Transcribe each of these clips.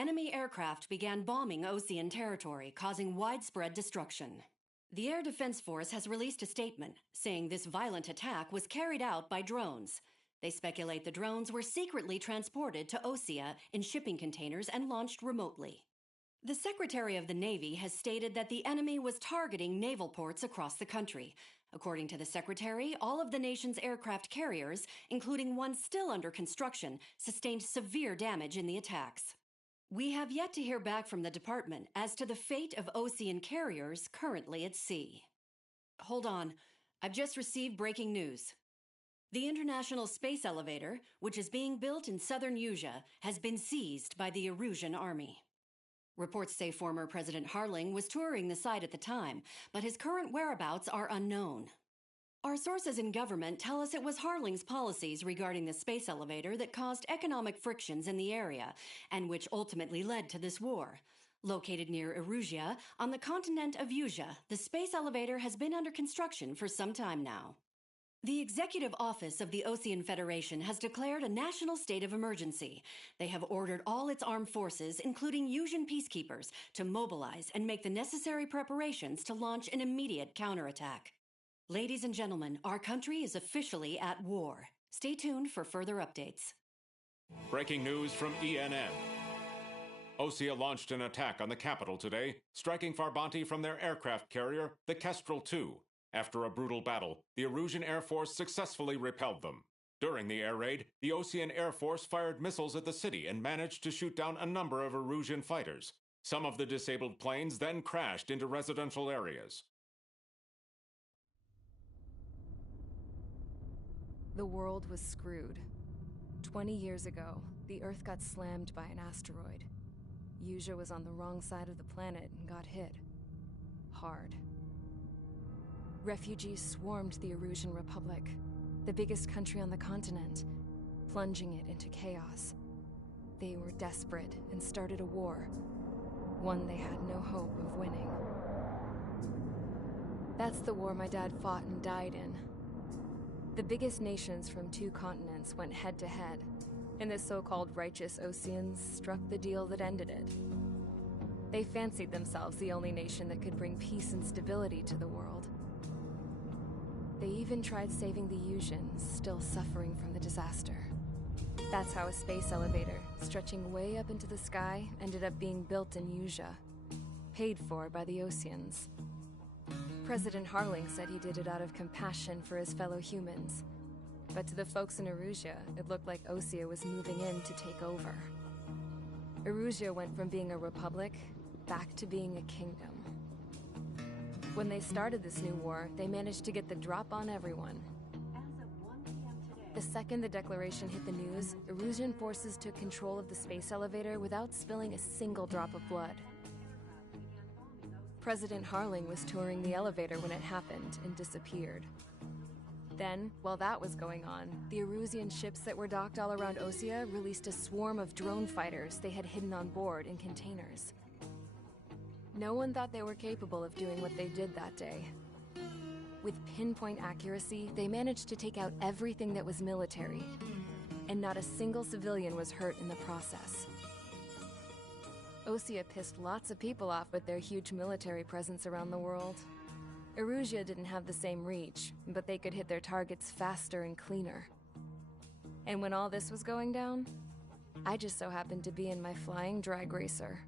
enemy aircraft began bombing Ocean territory, causing widespread destruction. The Air Defense Force has released a statement saying this violent attack was carried out by drones. They speculate the drones were secretly transported to Osea in shipping containers and launched remotely. The Secretary of the Navy has stated that the enemy was targeting naval ports across the country. According to the Secretary, all of the nation's aircraft carriers, including one still under construction, sustained severe damage in the attacks. We have yet to hear back from the department as to the fate of Ocean carriers currently at sea. Hold on, I've just received breaking news. The International Space Elevator, which is being built in southern Usea, has been seized by the Erusian army. Reports say former President Harling was touring the site at the time, but his current whereabouts are unknown. Our sources in government tell us it was Harling's policies regarding the space elevator that caused economic frictions in the area, and which ultimately led to this war. Located near Erusia, on the continent of Usea, the space elevator has been under construction for some time now. The Executive Office of the Ocean Federation has declared a national state of emergency. They have ordered all its armed forces, including Usian peacekeepers, to mobilize and make the necessary preparations to launch an immediate counterattack. Ladies and gentlemen, our country is officially at war. Stay tuned for further updates. Breaking news from ENN. Osea launched an attack on the capital today, striking Farbanti from their aircraft carrier, the Kestrel II. After a brutal battle, the Erusian Air Force successfully repelled them. During the air raid, the Ocean Air Force fired missiles at the city and managed to shoot down a number of Erusian fighters. Some of the disabled planes then crashed into residential areas. The world was screwed. 20 years ago, the Earth got slammed by an asteroid. Usea was on the wrong side of the planet and got hit. Hard. Refugees swarmed the Erusian Republic, the biggest country on the continent, plunging it into chaos. They were desperate and started a war, one they had no hope of winning. That's the war my dad fought and died in. The biggest nations from 2 continents went head-to-head, and the so-called righteous Oceans struck the deal that ended it. They fancied themselves the only nation that could bring peace and stability to the world. They even tried saving the Usians, still suffering from the disaster. That's how a space elevator, stretching way up into the sky, ended up being built in Usea, paid for by the Oceans. President Harling said he did it out of compassion for his fellow humans. But to the folks in Erusia, it looked like Osea was moving in to take over. Erusia went from being a republic back to being a kingdom. When they started this new war, they managed to get the drop on everyone. The second the declaration hit the news, Erusian forces took control of the space elevator without spilling a single drop of blood. President Harling was touring the elevator when it happened and disappeared. Then, while that was going on, the Erusian ships that were docked all around Osea released a swarm of drone fighters they had hidden on board in containers. No one thought they were capable of doing what they did that day. With pinpoint accuracy, they managed to take out everything that was military, and not a single civilian was hurt in the process. Osea pissed lots of people off with their huge military presence around the world. Erusia didn't have the same reach, but they could hit their targets faster and cleaner. And when all this was going down, I just so happened to be in my flying drag racer.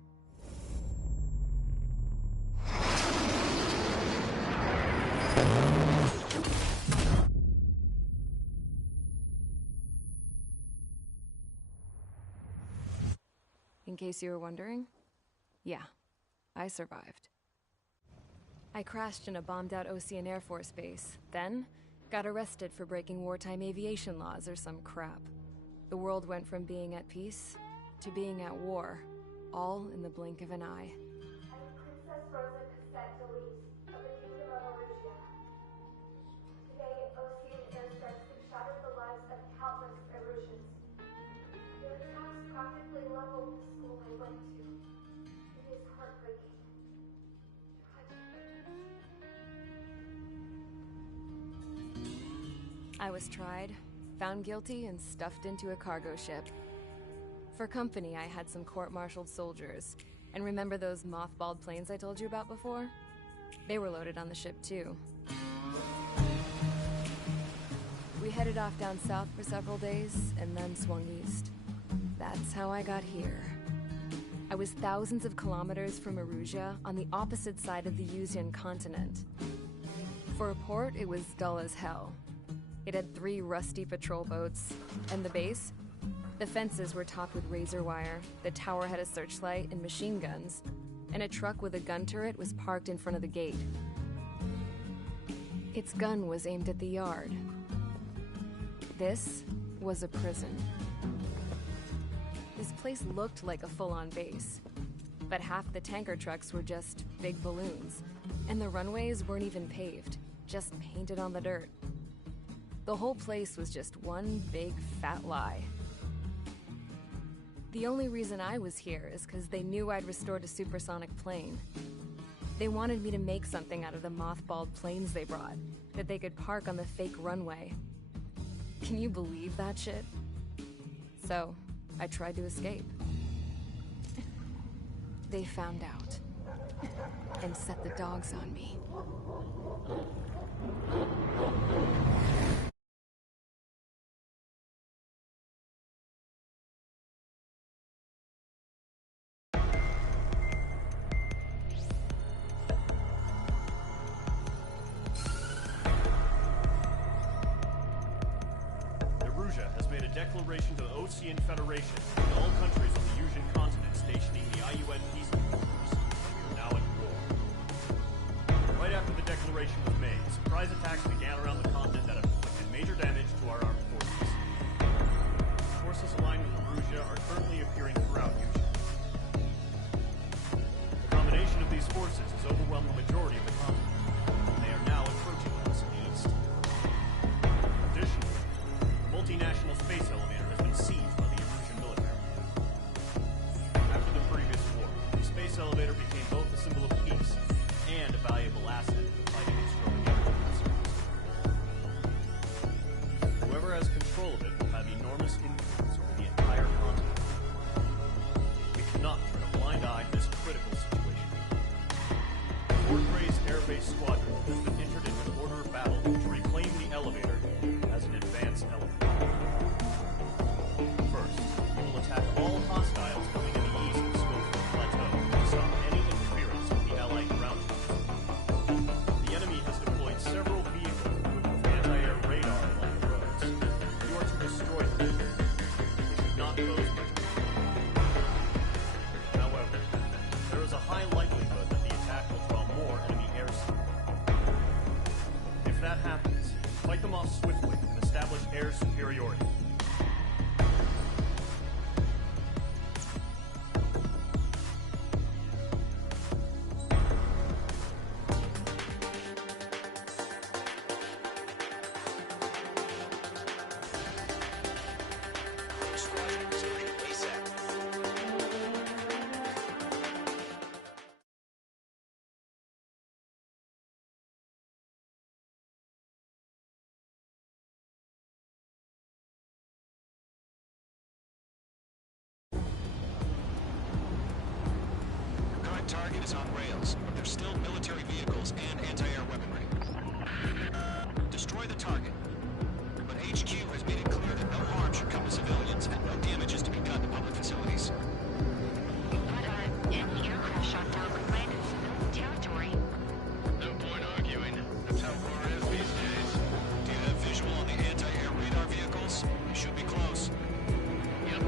In case you were wondering, yeah, I survived. I crashed in a bombed-out Ocean Air Force base, then got arrested for breaking wartime aviation laws or some crap. The world went from being at peace to being at war, all in the blink of an eye. Princess Rosa Cassette-Delete of the Kingdom of Erusia. Today, Ocean airstrikes have shattered the lives of countless Erusians. Their attacks practically leveled the school I went to. It is heartbreaking. I was tried, found guilty, and stuffed into a cargo ship. For company, I had some court-martialed soldiers. And remember those mothballed planes I told you about before? They were loaded on the ship, too. We headed off down south for several days, and then swung east. That's how I got here. I was thousands of kilometers from Erusia, on the opposite side of the Yuzian continent. For a port, it was dull as hell. It had 3 rusty patrol boats, and the base? The fences were topped with razor wire, the tower had a searchlight and machine guns, and a truck with a gun turret was parked in front of the gate. Its gun was aimed at the yard. This was a prison. This place looked like a full-on base, but half the tanker trucks were just big balloons, and the runways weren't even paved, just painted on the dirt. The whole place was just one big fat lie. The only reason I was here is because they knew I'd restored a supersonic plane. They wanted me to make something out of the mothballed planes they brought, that they could park on the fake runway. Can you believe that shit? So, I tried to escape. They found out, and set the dogs on me. Declaration to the Ocean Federation and all countries on the Yuzian continent stationing the IUN peacekeeping force. We are now at war. Right after the declaration was made, surprise attacks began around the continent that have inflicted major damage to our armed forces. Forces aligned with Erusia are currently appearing throughout Yuzian. The combination of these forces has overwhelmed the majority of the continent, and they are now approaching us in the east. Additionally, multinational space elevator has been seized by the Erusian military. After the previous war, the space elevator became both a symbol of peace and a valuable asset in the fight against growing energy concerns. Whoever has control of it will have enormous influence over the entire continent. We cannot turn a blind eye to this critical situation. Fort Gray's Air Base Squadron has been entered into an order of battle to reclaim the elevator as an advanced element. First, we will attack all hostiles coming in the east of Schofield Plateau to stop any interference with the Allied ground troops. The enemy has deployed several vehicles equipped with anti-air radar along the roads. You are to destroy them. They should not pose much danger. However, there is a high likelihood that the attack will draw more enemy air support. If that happens, fight them off swiftly and establish air superiority. Target is on rails, but there's still military vehicles and anti-air weaponry. Destroy the target. But HQ has made it clear that no harm should come to civilians and no damage is to be done to public facilities. But, enemy aircraft shot down could land in civilian territory. No point arguing. That's how war is these days. Do you have visual on the anti-air radar vehicles? They should be close. Yep.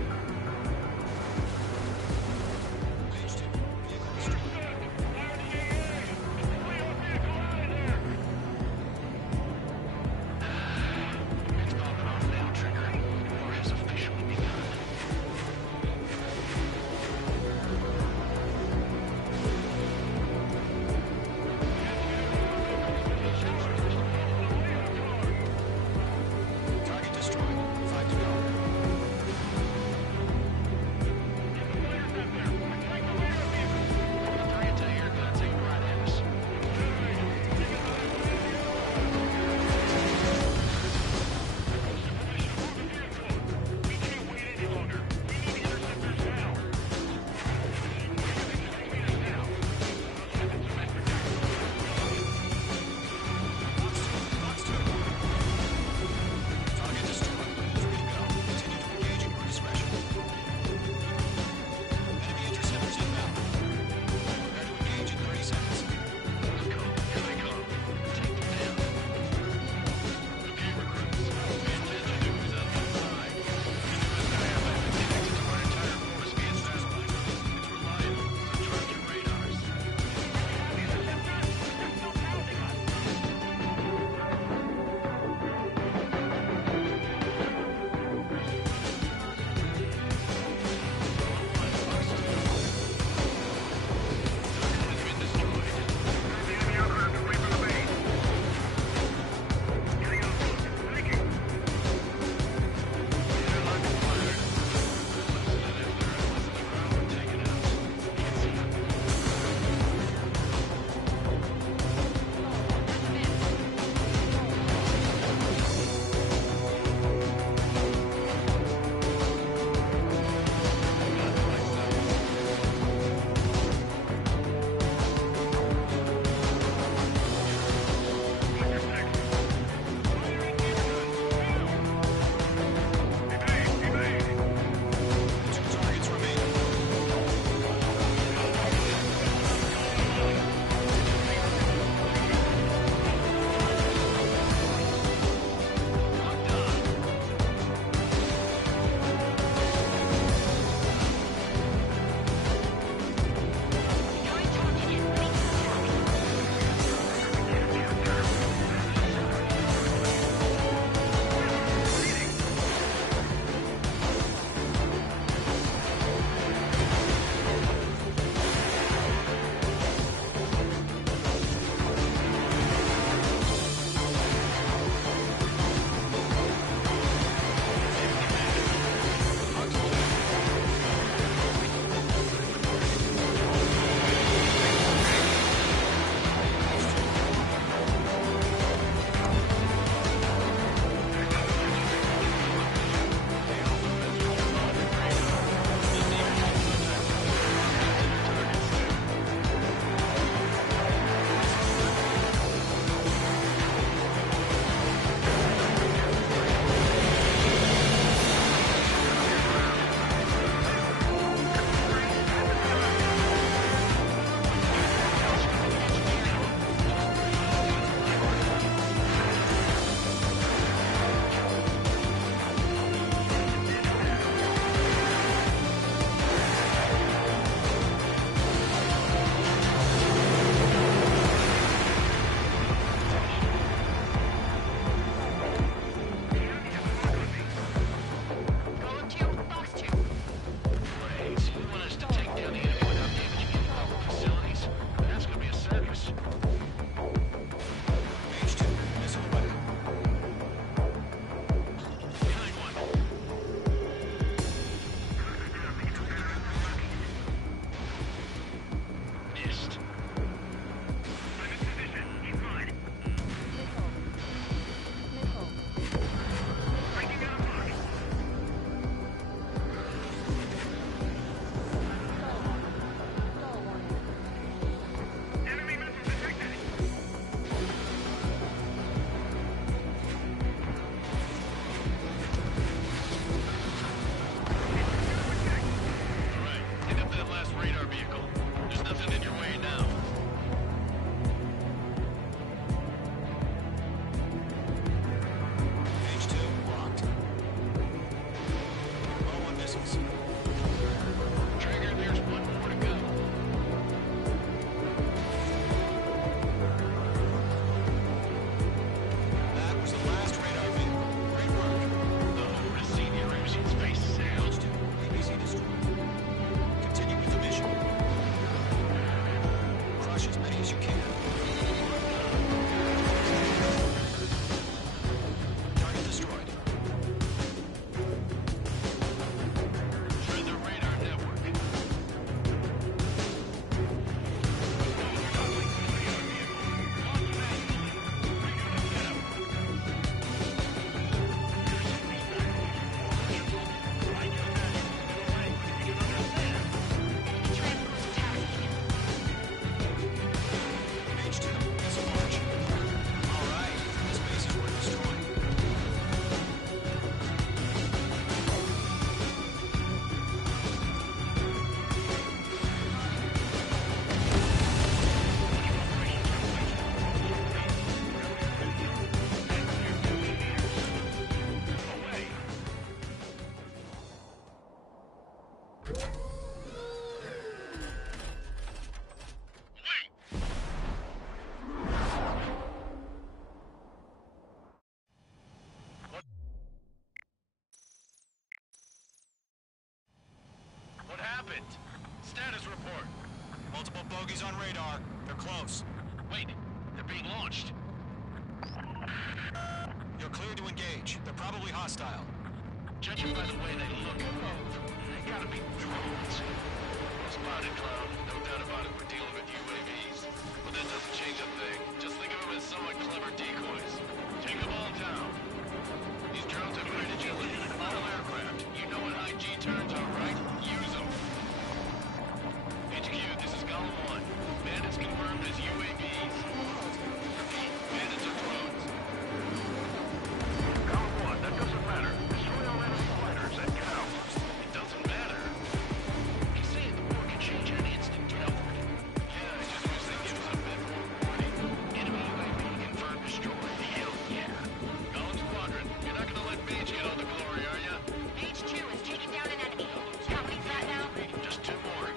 bogies on radar. They're close. Wait, they're being launched. You're cleared to engage. They're probably hostile. Judging by the way they look, they gotta be drones. Well spotted, Cloud. No doubt about it, we're dealing with UAVs. But that doesn't change a thing. Just think of them as somewhat clever decoys. Take them all down. These drones have great agility. Model aircraft. You know what high G turns are, right? Use them. HQ, this is Golem 1. Bandits confirmed as UAVs. Repeat, bandits are drones. Golem 1, that doesn't matter. Destroy all enemy fighters and get out. It doesn't matter. He's saying the war can change in an instant, you know? Yeah, I just wish they'd give us a bit more warning. Enemy UAV confirmed destroyed. Hell yeah. Golem Squadron, you're not gonna let Mage get all the glory, are ya? H2 is taking down an enemy. How many's that now? Just 2 more.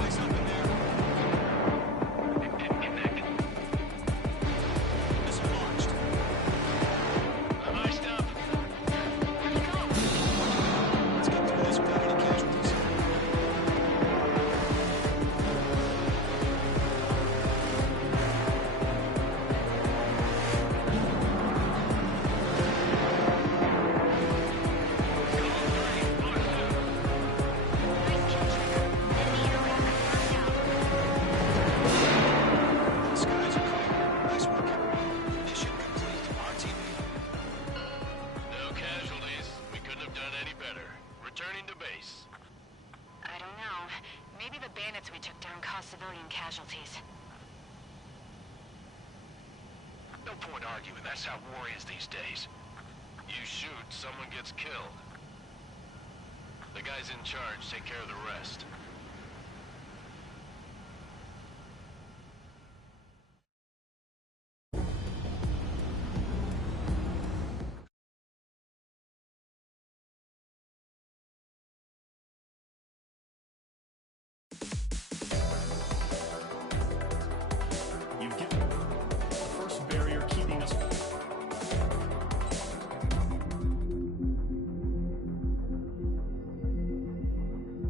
Eyes up in there. Missile launched. I'm iced up. Where'd he go? Let's get through this without any casualties. Nice kill, Trigger. Enemy aircraft confirmed now. The skies are clear. Nice work, everyone. Mission complete. RTV. No casualties. We couldn't have done any better. Returning to base. I don't know. Maybe the bandits we took down caused civilian casualties. No point arguing. That's how war is these days. You shoot, someone gets killed. The guys in charge take care of the rest.